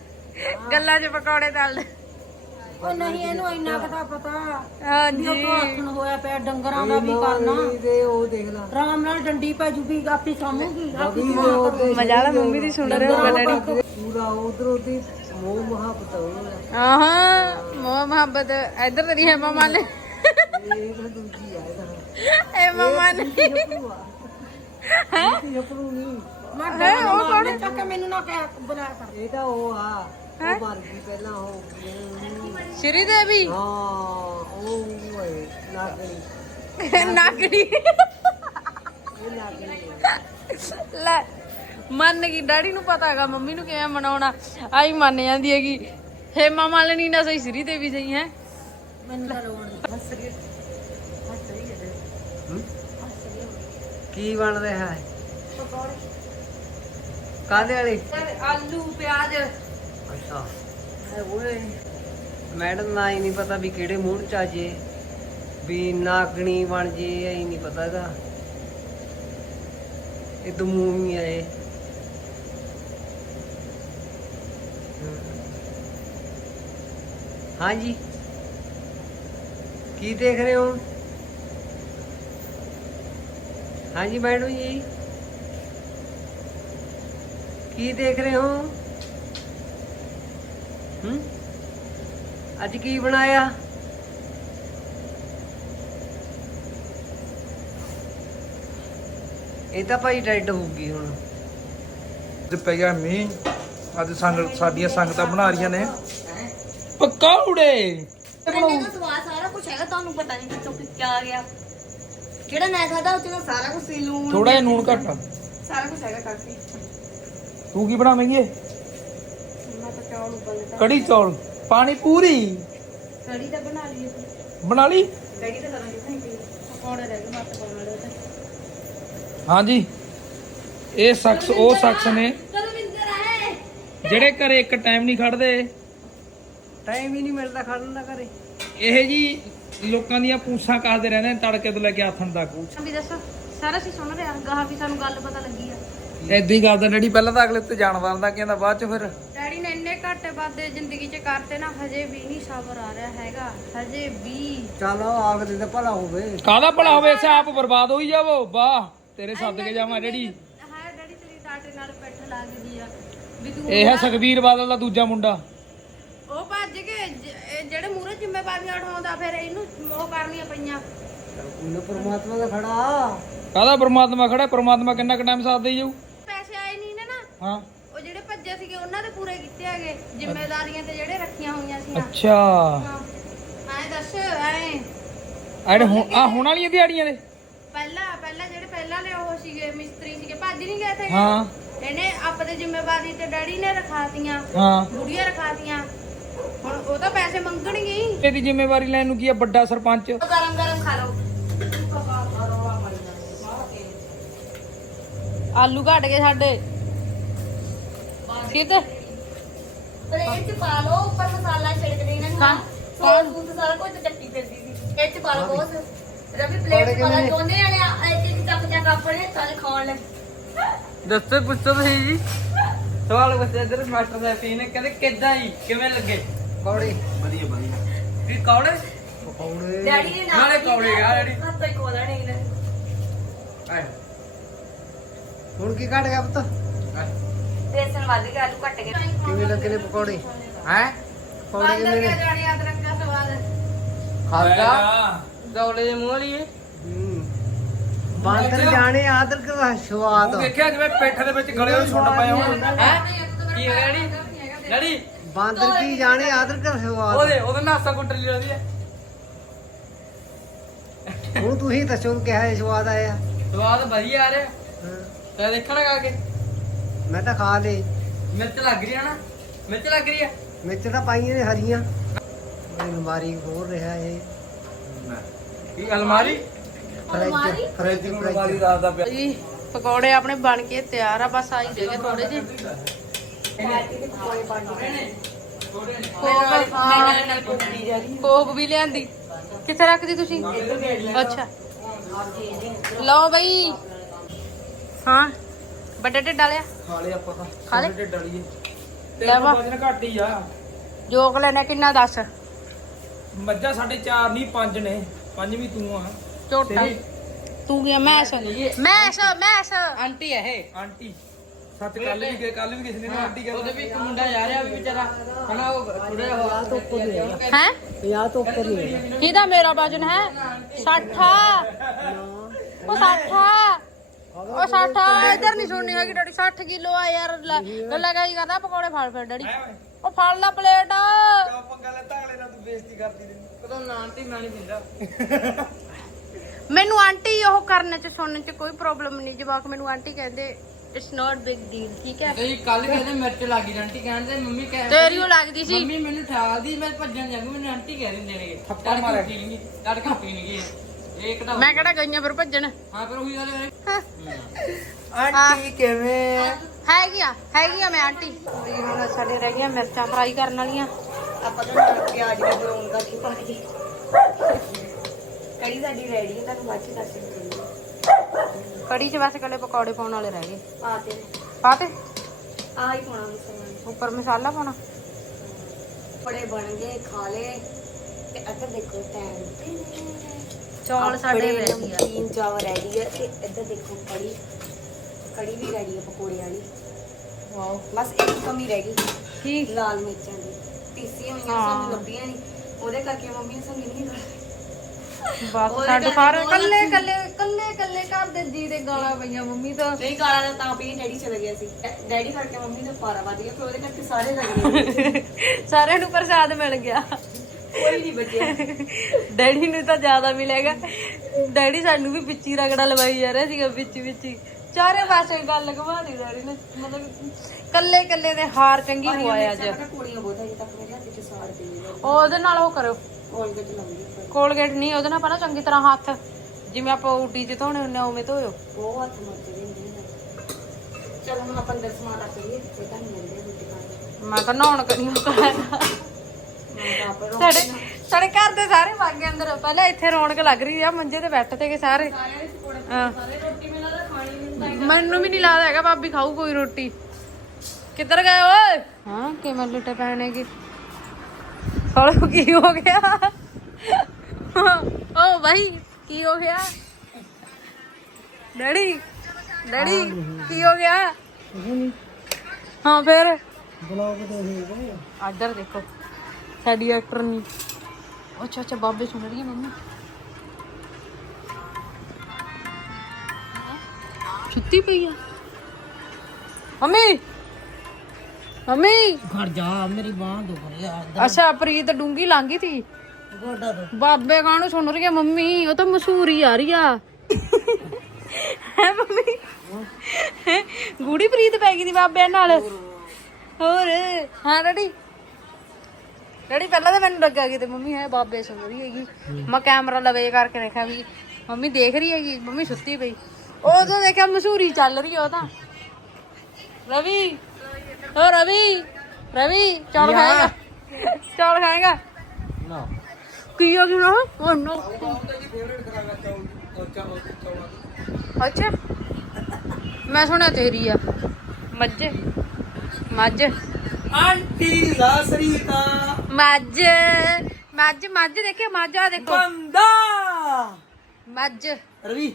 S1: ਗੱਲਾਂ 'ਚ ਪਕੌੜੇ ਤਲਦੇ।
S5: ਉਹ ਨਹੀਂ ਇਹਨੂੰ ਇੰਨਾ ਕਦਾ ਪਤਾ
S1: ਹਾਂਜੀ।
S5: ਆਖਣ ਹੋਇਆ ਪਿਆ ਡੰਗਰਾਂ ਦਾ ਵੀ ਕਰਨਾ।
S2: ਤੇ ਉਹ ਦੇਖ ਲਾ।
S5: ਆਰਾਮ ਨਾਲ ਡੰਡੀ ਪੈ ਜੂਗੀ ਆਪੀ ਸਾਮੂਗੀ ਆਪੀ
S1: ਮਜ਼ਾ ਆਲਾ ਮੰਮੀ ਦੀ ਸੁਣ ਰਹੇ ਹੋਗਾ ਡੈਡੀ
S2: ਪੂਰਾ ਉਧਰ ਉਹਦੀ ਮੋਹ ਮਹਾਬਤ ਹੋਣਾ
S1: ਆਹਾਂ ਮੋਹ ਮੁਹੱਬਤ ਇਧਰ ਤੇਰੀ ਹੈ ਮਮਾ ਨੇ।
S2: ਇਹ ਤਾਂ ਦੂਜੀ ਆ ਇਹਦਾ
S1: ਇਹ ਮਮਾ ਨੇ।
S2: ਇਹ ਆਪਣੂ ਨਹੀਂ।
S5: ਮੈਂ ਹੈ ਉਹ ਕੋਣ? ਚੱਕ ਕੇ ਮੈਨੂੰ ਨਾ ਕਹਿ ਬੁਲਾਇਆ ਕਰ।
S2: ਇਹ ਤਾਂ ਉਹ ਆ ਉਹ ਮਰ ਗਈ ਪਹਿਲਾਂ ਉਹ
S1: ਦੇਵੀ
S2: ਹਾਂ ਉਹ ਹੋਏ ਨਾਗਣੀ
S1: ਨਾਗੜੀ
S2: ਇਹ ਨਾਗਣੀ
S1: ਲੈ ਮੰਨ ਗਈ। ਡੈਡੀ ਨੂੰ ਪਤਾ ਹੈਗਾ ਮੰਮੀ ਨੂੰ ਕਿਵੇਂ ਮਨਾਉਣਾ। ਆਈ ਮੰਨ ਜਾਂਦੀ ਹੈਗੀ। ਹੇਮਾ ਮਾਲਣੀ ਨਾ ਸਹੀ ਸ਼੍ਰੀ ਦੇਵੀ ਸਹੀ ਹੈ?
S5: ਮੈਨੂੰ ਤਾਂ ਰੋਣ ਹੱਸ ਕੇ
S2: ਕੀ ਬਣ ਰਿਹਾ ਹੈ? ਕਾਦੇ ਵਾਲੀ?
S1: ਆਲੂ ਪਿਆਜ਼।
S2: ਅੱਛਾ। ਓਏ। ਮੈਡਮ ਦਾ ਹੀ ਨਹੀਂ ਪਤਾ ਵੀ ਕਿਹੜੇ ਮੂੰਹ ਚ ਆ ਜੇ ਵੀ ਨਾਗਣੀ ਬਣ ਜੇ ਇਹ ਨਹੀਂ ਪਤਾ ਇਹਦਾ ਇਹ ਦਮੂ ਹੀ ਆਏ। ਹਾਂਜੀ। ਕੀ ਦੇਖ ਰਹੇ ਹੋ? ਹਾਂਜੀ ਮੈਡਮ ਜੀ। ਕੀ ਦੇਖ ਰਹੇ ਹੋ? ਹੂੰ? ਅੱਜ ਕੀ ਬਣਾਇਆ? ਇਹ ਤਾਂ ਭਾਈ ਡੈਡ ਹੋਊਗੀ ਹੁਣ।
S6: ਤੇ ਪੈ ਗਿਆ ਮੀਂਹ। ਅੱਜ ਸੰਗ ਸਾਡੀਆਂ ਸੰਗਤਾਂ ਬਣਾ ਰਹੀਆਂ ਨੇ। ਪਕੌੜੇ
S4: ਕਹਿੰਦੇ ਦਾ ਸਵਾਦ ਸਾਰਾ ਕੁਝ ਹੈਗਾ ਤੁਹਾਨੂੰ ਪਤਾ ਨਹੀਂ ਕਿੱਥੋਂ ਕੀ ਆ ਗਿਆ। ਜਿਹੜਾ ਮੈਂ ਖਾਦਾ ਉੱਤੇ ਸਾਰਾ ਕੁਝ ਲੂਣ
S6: ਥੋੜਾ ਜਿਹਾ ਨੂਣ ਘੱਟ ਆ।
S4: ਸਾਰਾ ਕੁਝ ਹੈਗਾ ਕਾਫੀ।
S6: ਤੂੰ ਕੀ ਬਣਾਵੇਂਗੀ? ਇਹ?
S1: ਮੈਂ ਤਾਂ ਚੌਲ ਉਬਲਦਾ
S6: ਕੜੀ ਚੌਲ। ਪਾਣੀ ਪੂਰੀ।
S1: ਕੜੀ ਤਾਂ ਬਣਾ ਲਈ
S6: ਬਣਾ ਲਈ?
S1: ਕੜੀ ਤਾਂ ਕਰਾਂਗੇ ਨਹੀਂ ਪਕੌੜੇ ਰਹਿ ਗਏ ਮੱਤ ਪਾਉਣ ਵਾਲੇ ਉਹਦੇ
S6: ਹਾਂਜੀ। ਇਹ ਸ਼ਖਸ ਉਹ ਸ਼ਖਸ ਨੇ। ਜਿਹੜੇ ਘਰੇ ਇੱਕ ਟਾਈਮ ਨਹੀਂ ਖੜਦੇ।
S2: ਟਾਈਮ ਹੀ ਨਹੀਂ ਮਿਲਦਾ ਖਾਣ ਦਾ ਘਰੇ।
S6: ਇਹ ਜੀ ਲੋਕਾਂ ਦੀਆਂ ਪੂਛਾਂ ਕਾਸਦੇ ਰਹਿੰਦੇ ਨੇ ਤੜਕੇ ਤੋਂ ਲੈ ਕੇ ਆਥਣ ਤੱਕ।
S1: ਵੀ ਦੱਸੋ ਸਾਰਾ ਸੀ ਸੁਣ ਰਿਹਾ ਗਾਹਾਂ ਵੀ ਸਾਨੂੰ ਗੱਲ ਪਤਾ ਲੱਗੀ ਆ।
S6: ਐਦਾਂ ਹੀ ਕਰਦਾ ਡੈਡੀ ਪਹਿਲਾਂ ਤਾਂ ਅਗਲੇ ਉੱਤੇ ਜਾਣ ਵਾਲਦਾ ਕਹਿੰਦਾ ਬਾਅਦ ਚ ਫਿਰ।
S1: ਘਾਟੇ ਵਾਦੇ ਜ਼ਿੰਦਗੀ 'ਚ ਕਰਤੇ ਨਾ ਹਜੇ ਵੀ ਨਹੀਂ ਸਬਰ ਆ ਰਿਹਾ ਹੈਗਾ ਹਜੇ ਵੀ।
S2: ਚਲੋ ਆਖਦੇ ਤਾਂ ਭਲਾ ਹੋਵੇ।
S6: ਕਾਹਦਾ ਭਲਾ ਹੋਵੇ? ਸੇ ਆਪ ਬਰਬਾਦ ਹੋਈ ਜਾਵੋ। ਵਾਹ ਤੇਰੇ ਸੱਦ ਕੇ ਜਾਵਾਂ ਡੈਡੀ।
S1: ਹਾਂ ਡੈਡੀ ਤੇਰੀ ਡਾਟੇ ਨਾਲ ਪਿੱਠ ਲੱਗਦੀ ਆ। ਵੀ ਤੂੰ
S6: ਇਹ ਹੈ ਸੁਖਬੀਰ ਬਾਦਲ ਦਾ ਦੂਜਾ ਮੁੰਡਾ।
S1: ਉਹ ਭੱਜ ਕੇ ਜ- ਇਹ ਜਿਹੜੇ ਮੂਰੇ ਜ਼ਿੰਮੇਵਾਰੀਆਂ ਉਠਾਉਂਦਾ ਫਿਰ ਇਹਨੂੰ ਉਹ ਕਰਨੀਆਂ ਪਈਆਂ।
S2: ਉਹਨੇ ਪਰਮਾਤਮਾ ਦਾ ਖੜਾ।
S6: ਕਾਹਦਾ ਪ੍ਰਮਾਤਮਾ ਖੜਾ? ਪ੍ਰਮਾਤਮਾ ਕਿੰਨਾ ਕੁ ਟਾਈਮ ਸਾਥ ਦੇਈ ਜਾਊ?
S1: ਪੈਸੇ ਆਏ ਨਹੀਂ ਨੇ ਨਾ
S6: ਹਾਂ।
S1: ਭੱਜੇ ਸੀਗੇ ਉਹਨਾਂ ਦੇ ਪੂਰੇ ਕੀਤੇ ਹੈਗੇ ਜ਼ਿੰਮੇਵਾਰੀਆਂ ਤੇ ਜਿਹੜੇ ਰੱਖੀਆਂ ਹੋਈਆਂ ਸੀ
S6: ਅੱਛਾ।
S1: ਐ ਦੱਸ ਐ।
S6: ਅਰੇ ਹੁਣ ਆ ਹੁਣ ਵਾਲੀਆਂ ਦਿਹਾੜੀਆਂ ਦੇ?
S1: ਪਹਿਲਾਂ ਪਹਿਲਾਂ ਜਿਹੜੇ ਪਹਿਲਾਂ ਨੇ ਉਹ ਸੀਗੇ ਮਿਸਤਰੀ ਸੀਗੇ ਭੱਜ ਨਹੀਂ ਗਏ ਥੇ
S6: ਹਾਂ।
S1: ਇਹਨੇ ਆਪਣੀ ਜ਼ਿੰਮੇਵਾਰੀ ਤੇ ਡੈਡੀ ਨੇ ਰਖਾਤੀਆਂ
S6: ਹਾਂ।
S1: ਬੁੜੀਆਂ ਰਖਾਤੀਆਂ। ਹੁਣ ਉਹ ਤਾਂ ਪੈਸੇ ਮੰਗਣਗੇ ਹੀ।
S6: ਇਹਦੀ ਜ਼ਿੰਮੇਵਾਰੀ ਲੈਣ ਨੂੰ ਕੀ ਆ ਵੱਡਾ ਸਰਪੰਚ?
S4: ਗਰਮ ਗਰਮ ਖਾ ਲਓ।
S1: ਆਲੂ ਘਟ ਗਏ ਸਾਡੇ। ਕਿਤੇ
S4: ਪਲੇਟ ਚ ਪਾ ਲਓ ਉੱਪਰ ਮਸਾਲਾ ਛਿੜਕ ਦੇਣਾ ਹਾਂ। ਸੌਸ ਸੂਸ ਸਾਰਾ ਕੁਝ ਚੱਕੀ ਫਿਰਦੀ ਸੀ। ਇਹ ਚ ਪਾ ਲਓ ਬੋਸ। ਰਵੀ ਪਲੇਟ ਚ ਪਾ ਲਾ ਦੋਨੇ ਵਾਲੇ ਇੱਕ ਇੱਕ ਚੱਕ ਚੱਕ ਆਪਣੇ ਚੱਲ ਖਾਣ ਲੈ
S3: ਦੱਸੋ ਪੁੱਛੋ ਤੁਸੀਂ ਜੀ। ਸਵਾਲ ਪੁੱਛਿਆ ਇਧਰ ਮਾਸਟਰ ਸਾਹਿਬ ਜੀ ਨੇ ਕਹਿੰਦੇ ਕਿੱਦਾਂ ਹੀ ਕਿਵੇਂ ਲੱਗੇ?
S2: ਕੌੜੇ
S3: ਵੀ ਕੌੜੇ?
S2: ਪਕੌੜੇ।
S4: ਡੈਡੀ ਨੇ ਨਾਲ
S3: ਕੌੜੇ ਆ ਡੈਡੀ।
S4: ਹੱਥੋਂ ਹੀ ਕੋਲਾ ਨਹੀਂ ਨੇ।
S3: ਆਏ।
S2: ਹੁਣ ਕੀ ਕੱਢ ਗਿਆ ਪੁੱਤ?
S4: ਬੇਸਨ ਵੱਧ ਗਿਆ ਆਲੂ ਘੱਟ ਗਏ।
S2: ਕਿਵੇਂ ਲੱਗੇ ਨੇ ਪਕੌੜੇ?
S3: ਹੈ?
S2: ਪਕੌੜੇ ਕਿਵੇਂ ਨੇ?
S1: ਜਾਣੀ ਅਦਰਕ ਦਾ ਸਵਾਦ।
S3: ਖਾਦਾ ਗੌਲੇ ਦੇ ਮੂੰਹ ਲਈ
S2: ਹੂੰ। ਬਾਂਦਰ ਜਾਣੇ ਆਦਰ ਦਾ ਸਵਾਦ।
S6: ਤੂੰ ਵੇਖਿਆ ਜਿਵੇਂ ਪਿੱਠ ਦੇ ਵਿੱਚ ਗਲੇ ਉਹ ਛੁੱਟ ਪਏ ਹੋਣ
S3: ਹੈ? ਕੀ ਹੋਇਆ ਡੈਡੀ? ਡੈਡੀ?
S2: ਬਾਂਦਰ ਕੀ ਜਾਣੇ ਆਦਰ ਦਾ ਸਵਾਦ।
S3: ਉਹਦੇ ਉਹਦੇ ਨਾਸਾ ਕੁੱਟਲੀ ਜਾਂਦੀ ਹੈ
S2: ਹੁਣ ਤੁਸੀਂ ਦੱਸੋ ਕਿਹਾ ਇਹ ਸਵਾਦ ਆਇਆ?
S3: ਸਵਾਦ ਵਧੀਆ ਆ ਰਿਹਾ।
S2: ਹਾਂ।
S3: ਤੇ ਦੇਖਣਾ ਖਾ ਕੇ।
S2: ਮੈਂ ਤਾਂ ਖਾ ਲੇ।
S3: ਮਿਰਚ ਲੱਗ ਰਹੀ ਆ ਨਾ? ਮਿਰਚ ਲੱਗ ਰਹੀ ਆ?
S2: ਮਿਰਚ ਤਾਂ ਪਾਈਆਂ ਨੇ ਹਰੀਆਂ। ਅਲਮਾਰੀ ਖੋਲ ਰਿਹਾ ਇਹ।
S3: ਕੀ ਅਲਮਾਰੀ?
S2: ਫਰਿੱਜ ਫਰਿੱਜ ਫਰਿੱਜ
S3: ਦੱਸਦਾ ਪਿਆ।
S1: ਜੀ ਪਕੌੜੇ ਆਪਣੇ ਬਣ ਕੇ ਤਿਆਰ ਆ ਬਸ ਆਈ ਜਗੇ ਥੋੜੇ ਜਿਹੇ। ਕੋਕ ਵੀ ਲਿਆਂਦੀ। ਕਿੱਥੇ ਰੱਖਦੀ ਤੁਸੀਂ? ਅੱਛਾ। ਲਓ ਬਈ। ਹਾਂ। ਵੱਡੇ ਢਿੱਡ ਵਾਲਿਆ
S6: ਖਾ ਲਿਆ ਆਪਾਂ ਤਾਂ।
S1: ਖਾ ਲਏ?
S6: ਢਿੱਡ ਵਾਲੀ
S1: ਲੈ ਵਾ।
S6: ਵਜਨ ਘੱਟ ਹੀ ਆ।
S1: ਜੋਕ ਲੈਣਾ ਕਿੰਨਾ ਦੱਸ?
S6: ਮੱਝਾਂ ਸਾਡੇ ਚਾਰ ਨਹੀਂ ਪੰਜ ਨੇ। ਪੰਜਵੀਂ ਤੂੰ ਆ।
S1: ਝੋਟਾ। ਤੂੰ ਗਿਆ ਮੈਸ ਮੈਸ ਮੈਸ।
S3: ਆਂਟੀ ਹੈ ਇਹ।
S6: ਆਂਟੀ। ਸੱਚ ਕੱਲ ਵੀ ਗਏ ਕੱਲ ਵੀ ਕਿਸੇ ਨੇ ਨਾ ਆਂਟੀ
S3: ਉਹਦੇ ਵੀ ਇੱਕ ਮੁੰਡਾ ਜਾ ਰਿਹਾ ਵੀ ਵਿਚਾਰਾ ਹਨਾ ਉਹ ਥੋੜਾ ਜਿਹਾ ਤੋਂ ਉੱਪਰ
S1: ਹੈ?
S2: 50 ਤੋਂ ਉੱਪਰ ਨਹੀਂ ਹੈ
S1: ਕਿਹਦਾ ਮੇਰਾ ਵਜਨ ਹੈ? 60 ਉਹ 60 ਉਹ 60 ਇਧਰ ਨਹੀਂ ਸੁਣਨੀ ਹੈਗੀ ਡੈਡੀ 60 ਕਿਲੋ ਆ ਯਾਰ ਲੈ- ਗੱਲਾਂ ਕਹੀ ਕਰਦਾ ਪਕੌੜੇ ਫੜ ਫਿਰ ਡੈਡੀ। ਉਹ ਫੜ ਲੈ ਪਲੇਟ।
S6: ਪੰਗਾ ਲੈਤਾ ਅਗਲੇ ਨਾਲ ਤੂੰ ਬੇਇੱਜ਼ਤੀ ਕਰਦੀ ਰਹੀ
S3: ਕਦੋਂ ਨਾ ਆਂਟੀ ਮੈਂ ਨਹੀਂ ਦਿੰਦਾ।
S1: ਮੈਨੂੰ ਆਂਟੀ ਉਹ ਕਰਨ ਚ ਸੁਣਨ ਚ ਕੋਈ ਪ੍ਰੋਬਲਮ ਨਹੀਂ ਜਵਾਕ ਮੈਨੂੰ ਆਂਟੀ ਕਹਿੰਦੇ ਇਟਸ ਨਾਟ ਬਿਗ ਡੀਲ ਠੀਕ ਹੈ?
S3: ਕਈ ਕੱਲ ਕਹਿੰਦੇ ਮਿਰਚ ਲੱਗ ਗਈ ਆਂਟੀ ਕਹਿੰਦੇ ਮੰਮੀ ਕਹਿ
S1: ਤੇਰੀ ਉਹ ਲੱਗਦੀ ਸੀ।
S3: ਮੰਮੀ ਮੈਨੂੰ ਠਾਲਦੀ ਮੈਂ ਭੱਜਣ ਜਾਂਗੀ ਮੈਨੂੰ ਆਂਟੀ ਕਹਿ ਦਿੰਦੇ ਨੇਗੇ। ਤੜ ਕੇ ਪੀਣਗੀ ਤੜ ਕੇ ਪੀਣਗੀ ਇਹ ਕਿਹੜਾ
S1: ਮੈਂ ਕਿਹੜਾ ਗਈਆਂ ਫਿਰ ਭੱਜਣ?
S3: ਹਾਂ ਪਰ ਉਹੀ ਗੱਲ ਹੈ।
S1: ਆਂਟੀ ਕਿਵੇਂ ਹੈਗੀਆਂ ਹੈਗੀਆਂ ਮੈਂ ਆਂਟੀ। ਹੁਣ ਸਾਡੇ ਰਹਿ ਗਈਆਂ ਮਿਰਚਾਂ ਫਰਾਈ ਕਰਨ ਵਾਲੀਆਂ।
S4: ਆਪਾਂ ਤਾਂ ਨਾਲ ਪਿਆਜ਼ ਦਾ ਬਰਾਉਨ ਕਰਕੇ ਪਾ ਕੇ ਕੜੀ ਸਾਡੀ ਰੈਡੀ ਹੈ ਤੁਹਾਨੂੰ ਬਾਅਦ ਚ ਦੱਸ ਦਿੰਦੀ
S1: ਕੜੀ 'ਚ ਬਸ ਕੱਲੇ ਪਕੌੜੇ ਪਾਉਣ ਵਾਲੇ ਰਹਿ ਗਏ।
S4: ਆ ਤੇ।
S1: ਪਾ ਤੇ
S4: ਆ ਹੀ ਪਾਉਣਾ ਮਿਸਰ
S1: ਉੱਪਰ ਮਸਾਲਾ ਪਾਉਣਾ?
S4: ਬੜੇ ਬਣ ਗਏ ਖਾ ਲਏ। ਤੇ ਇੱਧਰ ਦੇਖੋ ਟੈਨ
S1: ਚੌਲ ਸਾਡੇ ready ਆ।
S4: ਤਿੰਨ ਚਾਵਲ ਰੈਡੀ ਹੈ ਤੇ ਇੱਧਰ ਦੇਖੋ ਕੜੀ ਕੜੀ ਵੀ ਰੈਡੀ ਹੈ ਪਕੌੜੇ ਵਾਲੀ।
S1: ਵਾਓ।
S4: ਬਸ ਇੱਕ ਕਮੀ ਰਹਿ ਗਈ।
S1: ਕੀ
S4: ਲਾਲ ਮਿਰਚਾਂ ਦੀ। ਪੀਸੀਆਂ ਹੋਈਆਂ
S1: ਹਾਂ।
S4: ਸਾਨੂੰ ਲੱਭੀਆਂ ਨਹੀਂ ਉਹਦੇ ਕਰਕੇ ਮੰਮੀ ਨੇ ਸਾਨੂੰ ਨਹੀਂ ਕਰ
S1: ਬਸ
S4: ਉਹਦੇ
S1: ਸਾਡੇ
S4: ਕਰਕੇ
S1: ਸਾਰੇ
S4: ਬਹੁਤ
S1: ਕੱਲੇ ਕੱਲੇ ਕੱਲੇ ਕੱਲੇ ਘਰ ਦੇ ਜੀ ਦੇ ਗਾਲਾਂ ਪਈਆਂ ਮੰਮੀ ਤੋਂ।
S4: ਨਹੀਂ ਕਾਲਾ ਦਾ ਤਾਂ ਵੀ ਡੈਡੀ ਚਲੇ ਗਿਆ ਸੀ। ਡੈ- ਡੈਡੀ ਕਰਕੇ ਮੰਮੀ ਦਾ ਪਾਰਾ ਵੱਧ ਗਿਆ ਫਿਰ ਉਹਦੇ ਕਰਕੇ ਸਾਰੇ ਲੱਗਦੇ
S1: ਸਾਰਿਆਂ ਨੂੰ ਪ੍ਰਸਾਦ ਮਿਲ ਗਿਆ।
S4: ਕੋਈ ਨਹੀਂ ਬਚਿਆ।
S1: ਡੈਡੀ ਨੂੰ ਤਾਂ ਜ਼ਿਆਦਾ ਮਿਲੇਗਾ। ਡੈਡੀ ਸਾਨੂੰ ਵੀ ਪਿੱਛੀ ਰਗੜਾ ਲਵਾਈ ਜਾ ਰਿਹਾ ਸੀਗਾ ਵਿੱਚ ਵਿੱਚ ਹੀ। ਚਾਰੇ ਪਾਸੇ ਗੱਲ ਘੁਮਾ ਦੀ ਡੈਡੀ ਨੇ। ਮਤਲਬ ਕੱਲੇ ਕੱਲੇ ਦੇ ਹਾਰ ਚੰਗੀ ਹੋਇਆ ਅੱਜ।
S4: ਪਤਾ ਕੁੜੀਆਂ ਬਹੁਤ ਅਜੇ ਤੱਕ ਮੇਰੇ ਹੱਥ 'ਚ ਸਾੜ ਪਈ ਹੈ
S1: ਉਹਦੇ ਨਾਲ ਉਹ ਕਰੋ।
S4: ਕੋਲ
S1: ਕੋਲਗੇਟ ਨਹੀਂ ਉਹਦੇ ਨਾਲ ਪਹਿਲਾਂ ਚੰਗੀ ਤਰ੍ਹਾਂ ਹੱਥ। ਜਿਵੇਂ ਆਪਾਂ ਊਟੀ ਚ ਧੋਣੇ ਆ ਉਵੇਂ ਧੋਇਓ।
S4: ਉਹ ਹੱਥ ਮੱਚਦੇ ਹੁੰਦੇ ਨੇ ਚਲੋ ਹੁਣ ਆਪਾਂ ਅੰਦਰ ਸਮਾਨ ਰੱਖ ਲਈਏ ਤੇ ਤਾਂ ਮਿਲਦੇ ਆ ਰੋਟੀ ਖਾਣ। ਨੂੰ
S1: ਮੈਂ ਤਾਂ ਨਹਾਉਣ ਕਰੀ ਉਹ
S4: ਤਾਂ
S1: ਸਾਡੇ ਸਾਡੇ ਘਰ ਦੇ ਸਾਰੇ ਵਗ ਗਏ ਅੰਦਰ। ਪਹਿਲਾਂ ਇੱਥੇ ਰੌਣਕ ਲੱਗ ਰਹੀ ਆ ਮੰਜੇ ਤੇ ਤੇ ਗਏ ਸਾਰੇ। ਹਾਂ। ਮੈਨੂੰ ਵੀ ਨਹੀਂ ਲੱਗਦਾ ਹੈਗਾ ਭਾਬੀ ਖਾਊ ਕੋਈ ਰੋਟੀ। ਕਿੱਧਰ ਗਏ ਓਏ? ਹਾਂ ਕਿਵੇਂ ਲੁੱਟੇ ਪੈਣੇ ਕੀ? ਸਾਲੋ ਕੀ ਹੋ ਗਿਆ? ਓ ਭਾਈ ਕੀ ਹੋ ਗਿਆ? ਡੈਡੀ ਡੈਡੀ ਕੀ ਹੋ ਗਿਆ? ਹਾਂ ਫਿਰ?
S2: ਬਲੌਗ ਦੇਖੇ
S1: ਆਦਰ ਦੇਖੋ। ਸਾਡੀ ਐਕਟਰ ਨਹੀਂ ਅੱਛਾ ਅੱਛਾ ਬਾਬੇ ਸੁਣ ਰਹੀ ਹੈ ਮੰਮੀ। ਸੁੱਤੀ ਪਈ ਆ। Mummy mummy.
S5: ਘਰ ਜਾ ਮੇਰੀ ਬਾਹ ਦੁਖ ਰਹੀ ਆ
S1: ਅੱਛਾ ਪ੍ਰੀਤ ਡੂੰਗੀ ਲਾਂਗੀ ਥੀ
S5: ਗੋਡਾ
S1: ਬਾਬੇ ਕਾਹਨੂੰ ਸੁਣ ਰਹੀ ਆ ਮੰਮੀ? ਉਹ ਤਾਂ ਮਸ਼ਹੂਰੀ ਆ ਰਹੀ ਆ। ਹੈ ਮੰਮੀ? ਹੈਂ? ਗੂੜੀ ਪ੍ਰੀਤ ਪੈ ਗਈ ਦੀ ਬਾਬਿਆਂ ਨਾਲ। ਹੋਰ। ਹਾਂ ਡੈਡੀ। ਡੈਡੀ ਪਹਿਲਾਂ ਤਾਂ ਮੈਨੂੰ ਲੱਗਾ ਕਿ ਤੇ ਮੰਮੀ ਹੈ ਬਾਬੇ ਸੁਣ ਰਹੀ ਹੈਗੀ। ਮੈਂ ਕੈਮਰਾ ਲਵੇ ਕਰਕੇ ਦੇਖਿਆ ਵੀ ਮੰਮੀ ਦੇਖ ਰਹੀ ਹੈਗੀ ਮੰਮੀ ਸੁੱਤੀ ਪਈ। ਉਦੋਂ ਦੇਖਿਆ ਮਸ਼ਹੂਰੀ ਚੱਲ ਰਹੀ ਉਹ ਤਾਂ। ਰਵੀ ਓ ਰਵੀ ਰਵੀ ਚੌਲ ਖਾਏਗਾ? ਚੌਲ ਖਾਏਗਾ?
S2: ਨਾ।
S1: ਕੀ ਹੋ ਗਿਆ ਉਹ ਨੋ। ਅੱਛਾ। ਮੈਂ ਸੁਣਿਆ ਤੇਰੀ ਆ। ਮੱਝ। ਮੱਝ।
S6: ਆਂਟੀ ਸਾਸਰੀਕਾ
S1: ਮੱਝ। ਮੱਝ ਮੱਝ ਦੇਖਿਓ ਮੱਝ ਆ ਦੇਖੋ।
S6: ਬੰਦਾ।
S1: ਮੱਝ।
S6: ਰਵੀ।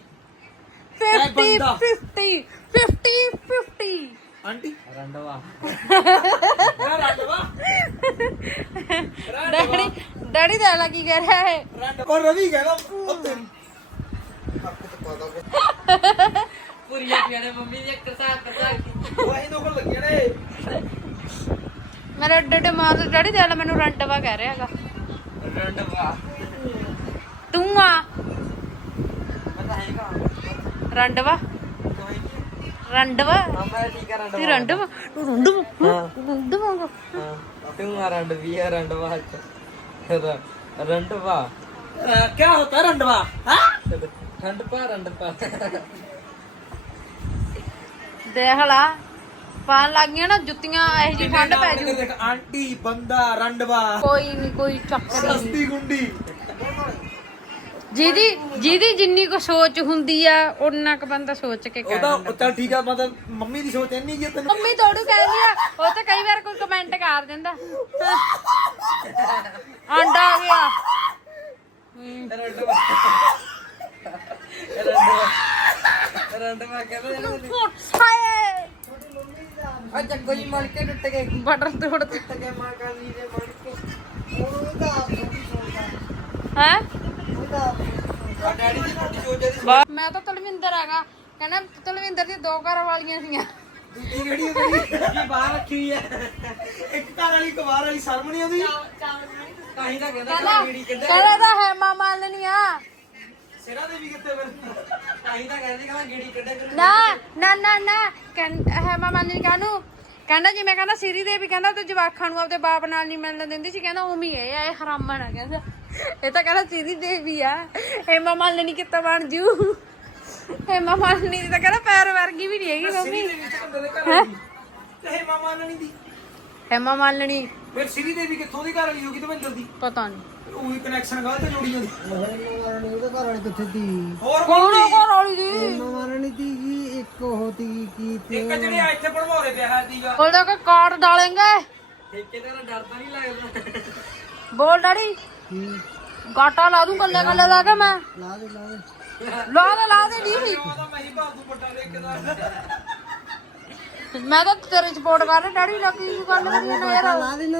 S1: 50
S6: ਬੰਦਾ।
S1: 50 50 50
S6: ਆਂਟੀ।
S3: ਰੰਡਵਾ।
S6: ਰੰਡਵਾ।
S1: ਡੈਡੀ ਡੈਡੀ ਦਾ ਲਾ ਕੀ ਕਹਿ ਰਿਹਾ ਹੈ?
S6: ਰੰਡ ਉਹ ਰਵੀ ਕਹਿੰਦਾ ਉਹ ਤੇਰੀ
S3: ਪੂਰੀਆਂ ਪਿਆਰੇ ਮੰਮੀ ਦੀ ਕਰਤਾ ਕਰਤਾ
S6: ਉਹ ਅਸੀਂ ਦੋਖਣ ਲੱਗਿਆ ਨੇ।
S1: ਮੇਰਾ ਡੱਡੇ ਮਾਰ ਡੈਡੀ ਦਾ ਲਾ ਮੈਨੂੰ ਰੰਡਵਾ ਕਹਿ ਰਿਹਾ ਹੈਗਾ।
S3: ਰੰਡਵਾ
S1: ਤੂੰ ਆ। ਰੰਡਵਾ ਰੰਡਵਾ
S3: ਮੈਂ ਠੀਕ ਆ
S1: ਤੇ
S3: ਰੰਡਵਾ
S1: ਰੰਡਵਾ ਤੂੰ ਰੰਡਵਾ ਰੰਡਵਾ
S3: ਹਾਂ। ਤੂੰ ਆ ਰੰਡਵੀ ਆ ਰੰਡਵਾ ਚ ਰੰਡਵਾ
S6: ਕੀ ਹੋਤਾ ਰੰਡਵਾ ਹਾਂ?
S3: ਰੰਡਪਾ ਰੰਡਪਾ
S1: ਦੇਖ ਲਾ। ਪਾਣ ਲੱਗ ਗਈਆਂ ਨਾ ਜੁੱਤੀਆਂ ਇਹ ਜੀ ਠੰਡ ਪੈ ਜੂ।
S6: ਦੇਖ ਆਂਟੀ ਬੰਦਾ ਰੰਡਵਾ।
S1: ਕੋਈ ਨਹੀਂ ਕੋਈ ਚੱਕਰ ਹੀ ਨਹੀਂ
S6: ਸਸਤੀ ਗੁੰਡੀ।
S1: ਜਿਹਦੀ ਜਿਹਦੀ ਜਿੰਨੀ ਕੋ ਸੋਚ ਹੁੰਦੀ ਆ ਉਹਨਾਂ ਕ ਬੰਦਾ ਸੋਚ ਕੇ ਕਹਿ
S6: ਉਹਦਾ
S1: ਦਿੰਦਾ।
S6: ਚੱਲ ਠੀਕ ਆ ਮਤਲਬ ਮੰਮੀ ਦੀ ਸੋਚ ਇੰਨੀ ਕਿ ਤੈਨੂੰ।
S1: ਮੰਮੀ ਤੋੜੂ ਕਹਿੰਦੀ ਆ ਉਹ ਤਾਂ ਕਈ ਵਾਰ ਕੋਈ ਕਮੈਂਟ ਕਰ ਦਿੰਦਾ। ਆਂਡਾ ਆ ਗਿਆ।
S3: ਰੰਡਵਾ। ਰੰਡਵਾ। ਕਹਿੰਦਾ
S1: ਹਾਏ
S3: ਅੱਛਾ ਕੋਈ ਮਣ ਕੇ ਟੁੱਟ ਗਏ।
S1: ਬਟਰ ਤੋੜ
S3: ਟੁੱਟ ਗਏ ਮਾਂ ਕਾਲੀ ਦੇ ਮਣ ਕੇ।
S1: ਹੈ।
S3: ਆ ਡੈਡੀ ਦੀ ਛੋਟੀ ਸੋਚ ਦੀ
S1: ਮੈਂ ਤਾਂ ਤਲਵਿੰਦਰ ਹੈਗਾ। ਕਹਿੰਦਾ ਤਲਵਿੰਦਰ ਦੀ ਦੋ ਘਰ ਵਾਲੀਆਂ ਸੀਆਂ
S6: ਦੂਜੀ ਕਿਹੜੀ ਉਹਦੀ ਕੀ ਬਾਹਰ ਰੱਖੀ ਹੋਈ ਹੈ ਇੱਕ ਘਰ ਵਾਲੀ ਬਾਹਰ ਵਾਲੀ। ਸ਼ਰਮ ਨਹੀਂ ਆਉਂਦੀ?
S3: ਤਾਂ ਹੀ ਤਾਂ ਕਹਿੰਦਾ
S1: ਕਹਿੰਦਾ
S3: ਕਿੱਦਾਂ
S1: ਕਹਿੰਦਾ ਤਾਂ ਹੈ ਮਾਮਾ ਲੈਣੀਆਂ।
S6: ਸਿਰਾ ਦੇ ਵੀ ਕਿੱਥੇ ਫਿਰ?
S3: ਤਾਂ ਹੀ ਤਾਂ ਕਹਿੰਦੇ ਕਹਿੰਦਾ ਕੀੜੀ ਕਿੱਦਾਂ ਕਰੂ
S1: ਨਾ ਨਾ ਨਾ ਨਾ ਕਹਿੰ- ਹੈ ਮਾਮਾ ਨੇ ਕਾਨੂੰ ਕਹਿੰਦਾ ਜਿਵੇਂ ਕਹਿੰਦਾ ਸਿਰੀ ਦੇ ਵੀ ਕਹਿੰਦਾ ਤੇ ਜਵਾਖਾਂ ਨੂੰ ਆਪਦੇ ਬਾਪ ਨਾਲ ਨਹੀਂ ਮਿਲਣ ਦਿੰਦੀ ਸੀ ਕਹਿੰਦਾ ਉਵੇਂ ਹੀ ਇਹ ਹਰਾਮਣ ਆ ਕਹਿੰਦਾ। ਇਹ ਤਾਂ ਕਹਿੰਦਾ ਸਿਰੀ ਦੇ ਵੀ ਆ। ਇਹ ਮਾਮਾ ਨੇ ਨਹੀਂ ਕਿਤਾ ਬਣ ਜੂ। ਇਹ ਮਾਮਾ ਨੇ ਤਾਂ ਕਹਿੰਦਾ ਪੈਰ ਵਰਗੀ ਵੀ ਨਹੀਂ ਹੈਗੀ ਮੰਮੀ।
S6: ਸਿਰੀ ਦੇ ਵਿੱਚ ਬੰਦੇ ਦੇ ਘਰ ਵਾਲੀ। ਤੇ ਮਾਮਾ ਨਹੀਂ ਦੀ।
S1: ਹੈ ਮਾਮਾ ਲੈਣੀ
S6: ਫਿਰ ਸਿਰੀ ਦੇ ਵੀ ਕਿੱਥੋਂ ਦੀ ਘਰ ਵਾਲੀ ਹੋਗੀ ਤੇ ਬੰਦਰ ਦੀ
S1: ਪਤਾ ਨਹੀਂ।
S6: ਉਹੀ ਕਨੈਕਸ਼ਨ ਗਲਤ ਜੋੜੀ ਜਾਂਦੀ
S2: ਉਹਦੇ ਘਰ ਵਾਲੇ ਕਿੱਥੇ ਤੀ
S6: ਹੋਰ
S1: ਕੌਣ ਆ ਘਰ ਵਾਲੀ ਦੀ ਉਹਨਾਂ
S2: ਮਾਰਨੀ ਤੀ ਜੀ ਇੱਕ ਉਹ ਕੀ ਤੀ
S6: ਇੱਕ ਜਿਹੜੇ ਇੱਥੇ ਪੜਵਾਉਰੇ ਪਿਆ ਸੀਗਾ
S1: ਬੋਲਦਾ ਕਿ ਕਾਰਡ ਡਾਲੇਂਗੇ?
S3: ਠੇਕੇਦਾਰ ਨਾਲ ਡਰ ਤਾਂ ਨਹੀਂ ਲੱਗਦਾ।
S1: ਬੋਲ ਡੈਡੀ। ਗਾਟਾ
S2: ਲਾ ਦੂੰ
S1: ਕੱਲੇ ਕੱਲੇ ਲਾ
S6: ਕੇ ਮੈਂ।
S2: ਲਾ ਦੇ
S1: ਲਾ
S2: ਦੇ। ਲਾ ਦੇ
S3: ਲਾ ਦੇ
S1: ਨਹੀਂ
S6: ਉਹਦਾ ਮੈਂ ਹੀ ਬਾਦੂ
S1: ਪੱਟਾ ਠੇਕੇਦਾਰ। ਕਰ ਰਿਹਾ ਡੈਡੀ ਲੱਗੀ ਗੱਲ ਕਰੀ ਨਾ
S6: ਲਾ ਦੇ ਨਾ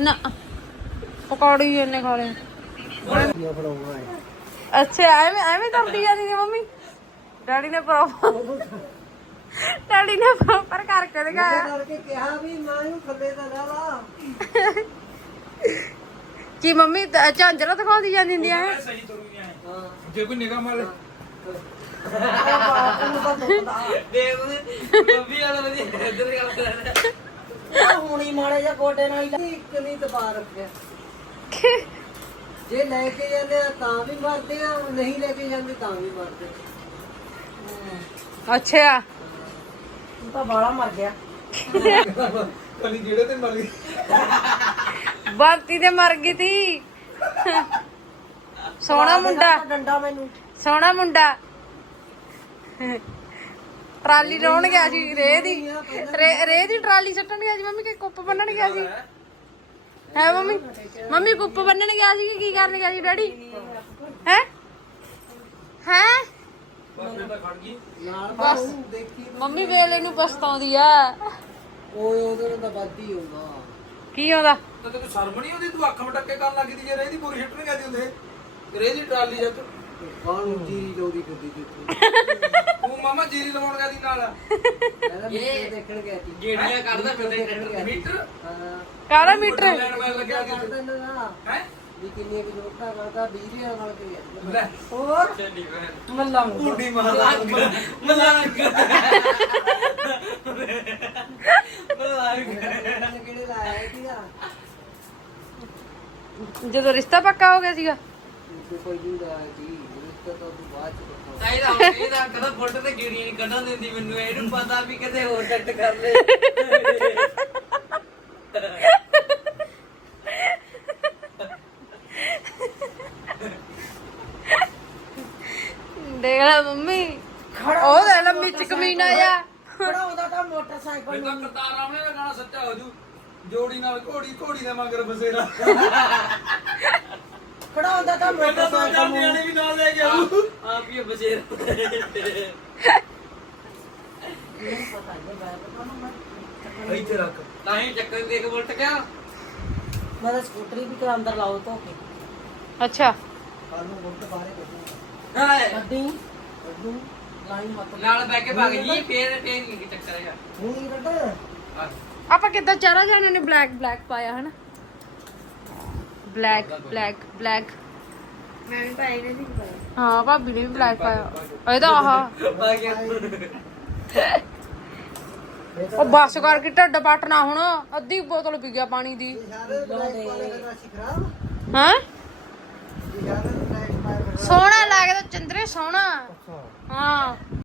S1: ਨਾ ਪਕੌੜੀ ਇਹਨੇ ਖਾ ਲਏ।
S2: ਕੀ ਫੜਾਉਣਾ ਹੈ
S1: ਅੱਛਾ ਐਵੇਂ ਐਵੇਂ ਕਰਦੀ ਜਾਂਦੀ ਸੀ ਮੰਮੀ। ਡੈਡੀ ਨੇ ਪ੍ਰੋਪਰ ਡੈਡੀ ਨੇ ਪ੍ਰੋਪਰ ਕਰਕੇ ਦਿਖਾਇਆ।
S2: ਕਰਕੇ ਕਿਹਾ ਵੀ ਮਾਂ ਨੂੰ ਥੱਲੇ ਤਾਂ ਲਾ ਲਾ।
S1: ਕੀ ਮੰਮੀ ਤਾਂ ਝਾਂਜਰਾ ਦਿਖਾਉਂਦੀ ਜਾਂਦੀ ਹੁੰਦੀ ਆ ਇਹ?
S6: ਸਹੀ ਤੁਰੂਗੀ ਐ ਜੇ ਕੋਈ ਨਿਗਾਹ ਮਾਰੇ
S3: ਦੇ ਮੰਮੀ ਵਾਲਾ ਵਧੀਆ ਇੱਧਰ ਗੱਲ ਕਰਦਾ
S2: ਹੁਣੀ ਮਾੜੇ ਜਾਂ ਗੋਡੇ ਨਾਲ ਹੀ ਇੱਕ ਨਹੀਂ ਦਬਾ ਰੱਖਿਆ। ਜੇ ਲੈ ਕੇ ਜਾਂਦੇ ਆ ਤਾਂ ਵੀ ਮਰਦੇ ਆ ਨਹੀਂ ਲੈ ਕੇ ਜਾਂਦੇ ਤਾਂ ਵੀ ਮਰਦੇ
S1: ਅੱਛਾ।
S5: ਤੂੰ ਤਾਂ ਬਾਲਾ ਮਰ ਗਿਆ।
S6: ਕਲੀ ਜਿਹੜੇ ਤੇ ਮਰੀ
S1: ਬਾਤੀ ਤੇ ਮਰ ਗਈ ਤੀ। ਸੋਹਣਾ ਮੁੰਡਾ।
S5: ਡੰਡਾ ਮੈਨੂੰ।
S1: ਸੋਹਣਾ ਮੁੰਡਾ। ਟਰਾਲੀ ਲਾਉਣ ਗਿਆ ਸੀ ਰੇ ਦੀ। ਰੇ- ਰੇ ਦੀ ਟਰਾਲੀ ਸੱਟਣ ਗਿਆ ਸੀ ਮੰਮੀ ਕਿ ਕੁੱਪ ਬੰਨਣ ਗਿਆ ਸੀ? ਹੈ ਮੰਮੀ? ਮੰਮੀ ਕੁੱਪ ਬੰਨਣ ਗਿਆ ਸੀ ਕਿ ਕੀ ਕਰਨ ਗਿਆ ਸੀ ਡੈਡੀ? ਹੈ? ਹੈ?
S2: ਨਾਲ
S1: ਬਸ।
S2: ਦੇਖੀ
S1: ਮੰਮੀ ਵੇਲੇ ਨੂੰ ਪਛਤਾਉਂਦੀ ਆ।
S2: ਓਏ ਉਹਦੇ ਨਾਲ ਤਾਂ ਵੱਧ ਹੀ ਹੋਊਗਾ
S1: ਕੀ ਆਉਂਦਾ?
S6: ਤਾਂ ਤੈਨੂੰ ਸ਼ਰਮ ਨਹੀਂ ਆਉਂਦੀ? ਤੂੰ ਅੱਖ ਮਟੱਕੇ ਕਰਨ ਲੱਗੀ ਜੇ ਰੇਹ ਦੀ ਪੂਰੀ ਹਿੱਟ ਨਹੀਂ ਕਰਦੀ ਹੁੰਦੇ ਰੇਹ ਦੀ ਟਰਾਲੀ ਜਦ
S2: ਕਾਹਨੂੰ ਜੀਰੀ ਲਾਉਂਦੀ ਫਿਰਦੀ ਜਿੱਥੇ
S6: ਤੂੰ ਮਾਮਾ ਜੀਰੀ ਲਵਾਉਣ ਗਿਆ ਦੀ ਨਾਲ।
S2: ਕਹਿੰਦਾ ਮੈਂ ਦੇਖਣ ਗਿਆ ਸੀ।
S3: ਗੇੜੀਆਂ ਕੱਢਦਾ ਫਿਰਦੇ ਟਰੈਕਟਰ
S6: ਮੀਟਰ?
S2: ਹਾਂ।
S1: ਕਾਲਾ ਮੀਟਰ?
S6: ਲੈਣ ਮੈਂ ਲੱਗਿਆ ਸੀ।
S2: ਕਰਦਾ ਨਾ।
S6: ਹੈ?
S2: ਵੀ ਕਿੰਨੀ ਕੁ ਜੋਤਾ ਕਰਦਾ ਬਿਜਲੀ ਨਾਲ ਨਾਲ ਕੇ
S6: ਲੈ।
S5: ਹੋਰ?
S3: ਚੱਲੀ ਫਿਰ
S5: ਮੱਲਾਂ
S6: ਕੁੰਡੀ ਮਾਰਦਾ
S3: ਮਜ਼ਾਕ
S2: ਕਿਹੜੇ ਲਾਇਆ ਸੀਗਾ
S1: ਜਦੋਂ ਰਿਸ਼ਤਾ ਪੱਕਾ ਹੋ ਗਿਆ ਸੀਗਾ।
S2: ਕੋਈ ਨਹੀਂ ਲਾਇਆ ਸੀ ਰਿਸ਼ਤਾ ਤਾਂ ਤੂੰ ਬਾਅਦ ਚ ਕਰਦਾ
S3: ਤਾਈ ਦਾ ਹੁਣ ਇਹਦਾ ਕਦਾ ਫੋਟੋ ਤੇ ਗੇੜੀਆਂ ਨਹੀਂ ਕੱਢਣ ਦਿੰਦੀ ਮੈਨੂੰ ਇਹਨੂੰ ਪਤਾ ਵੀ ਕਿਤੇ ਹੋਰ ਸੈੱਟ ਕਰ ਲੈ।
S1: ਦੇਖ ਲੈ ਮੰਮੀ ਉਹ ਦੇ ਲੰਮੀ ਚ ਕਮੀਨਾ ਆ
S5: ਖੜਾਉਂਦਾ ਤਾਂ ਮੋਟਰਸਾਈਕਲ
S6: ਮੈਨੂੰ ਕਰਤਾਰ ਰਾਮਣੇ ਦਾ ਗਾਣਾ ਸੱਚਾ ਹੋ ਜੂ ਜੋੜੀ ਨਾਲ ਘੋੜੀ ਘੋੜੀ ਦੇ ਮਗਰ ਬਸੇਰਾ।
S5: ਖੜਾਉਂਦਾ ਤਾਂ
S6: ਮੈਨੂੰ ਦੋ ਚਾਰ
S5: ਮੋਟਰਸਾਈਕਲ
S6: ਨਿਆਣੇ ਵੀ ਨਾਲ ਲੈ ਕੇ ਆਉ
S3: ਆਪ ਹੀ ਬਜੇਰ
S6: ਇੱਥੇ ਰੱਖ।
S3: ਤਾਂ ਹੀ ਚੱਕਰ ਦੇਖ ਬੁਲਟ ਗਿਆ
S5: ਮੈਂ ਤਾਂ ਸਕੂਟਰੀ ਵੀ ਕਰ ਅੰਦਰ ਲਾਓ ਧੋ ਕੇ।
S1: ਅੱਛਾ।
S2: ਕੱਲ ਨੂੰ ਗੁੱਟ ਬਾਹਰੇ ਕੱਢੂ
S3: ਹਾਏ।
S5: ਕੱਢੀ ਕੱਢੂ ਲਾਈਨ ਮਤ
S3: ਨਾਲ। ਬੈ ਕੇ ਭਗ ਜੀ ਫੇਰ ਫੇਰ ਨਹੀਂ ਚੱਕਰ ਹੈਗਾ
S2: ਹੁਣ ਹੀ ਕੱਢ।
S3: ਆਹ,
S1: ਆਪਾਂ ਕਿੱਦਾਂ ਚਾਰਾਂ ਨੇ ਬਲੈਕ ਬਲੈਕ ਪਾਇਆ ਹਨਾ? ਬਲੈਕ ਬਲੈਕ ਬਲੈਕ
S4: ਮੈਂ ਵੀ ਪਾਈ ਨਹੀਂ ਪਾਇਆ
S1: ਹਾਂ ਭਾਬੀ ਨੇ ਵੀ ਬਲੈਕ ਪਾਇਆ। ਇਹਦਾ ਆਹ।
S3: ਆ ਗਿਆ
S1: ਉਹ ਬੱਸ ਕਰਕੇ ਢੱਡ ਪਟਣਾ ਹੁਣ। ਅੱਧੀ ਬੋਤਲ ਪੀ ਗਿਆ ਪਾਣੀ ਦੀ। ਹਾਂ? ਸੋਹਣਾ ਲੱਗਦਾ ਚੰਦਰੇ ਸੋਹਣਾ। ਹਾਂ।